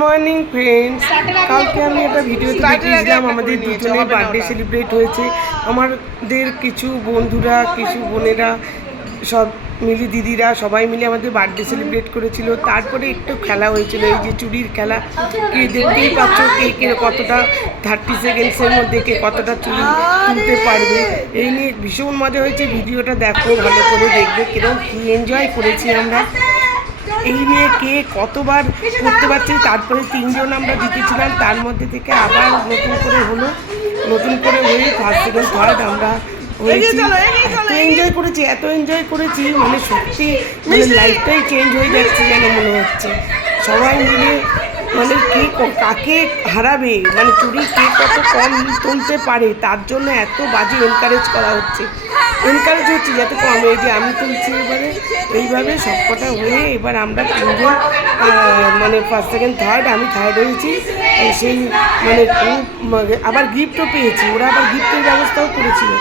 Morning friends, কালকে আমি একটা ভিডিওতে দেখেছিলাম আমাদের দুজনের বার্থডে সেলিব্রেট হয়েছে। আমাদের কিছু বন্ধুরা, কিছু বোনেরা, সব মিলে দিদিরা সবাই মিলে আমাদের বার্থডে সেলিব্রেট করেছিল। তারপরে একটু খেলা হয়েছিল, এই যে চুরির খেলা। কে দেখতেই পাচ্ছ কে কতটা 30 সেকেন্ডসের মধ্যে কে কতটা চুরি তুলতে পারবে। এই নিয়ে ভীষণ মজা হয়েছে। ভিডিওটা দেখো, ভালো করে দেখবে কিরকম কী এনজয় করেছি আমরা। এই নিয়ে কে কতবার করতে পারছি। তারপরে 3 জন আমরা জিতেছিলাম, তার মধ্যে থেকে আবার নতুন করে হয়ে ফার্স্ট সেকেন্ড থার্ড আমরা হয়েছি। এত এনজয় করেছি মানে সত্যি মানে লাইফটাই চেঞ্জ হয়ে যাচ্ছে যেন মনে হচ্ছে। সবাই মিলে মানে কে কাকে হারাবে, মানে চুরি কে কত কম তুলতে পারে তার জন্য এত বাজে এনকারেজ করা হচ্ছে। যাতে কম, এই যে আমি তুলছি এবারে এইভাবে সবকটা হয়ে এবার আমরা 3 জন মানে ফার্স্ট সেকেন্ড থার্ড, আমি থার্ড হয়েছি। সেই মানে খুব আবার গিফটও পেয়েছি, ওরা আবার গিফটের ব্যবস্থাও করেছিল।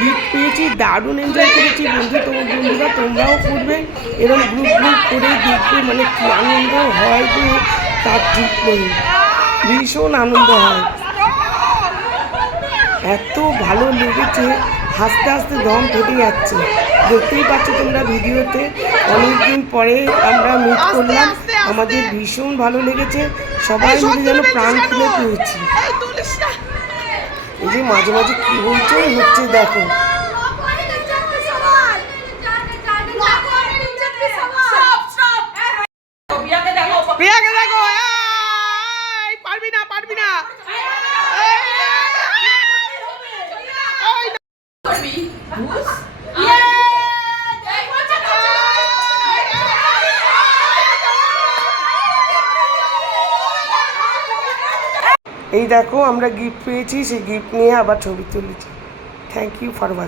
গিফট পেয়েছি, দারুণ এনজয় করেছি। বন্ধুরা তোমরাও করবে, এরকম গ্রুপ করে দেখবে, মানে কী আনন্দ হয় যে তার ঠিক নেই। ভীষণ আনন্দ হয়, এত ভালো লেগেছে, হাসতে হাসতে দম ফেটে যাচ্ছে। দেখতেই পাচ্ছ তোমরা ভিডিওতে, অনেকদিন পরে আমরা মিট করলাম, আমাদের ভীষণ ভালো লেগেছে। সবাই মিলে যেন প্রাণ খুলে পেয়েছি। এই যে মাঝে মাঝে কী হচ্ছে দেখো। পারবি না এই দেখো আমরা গিফট পেয়েছি, সেই গিফট নিয়ে আবার ছবি তুলেছি। Thank you for watching.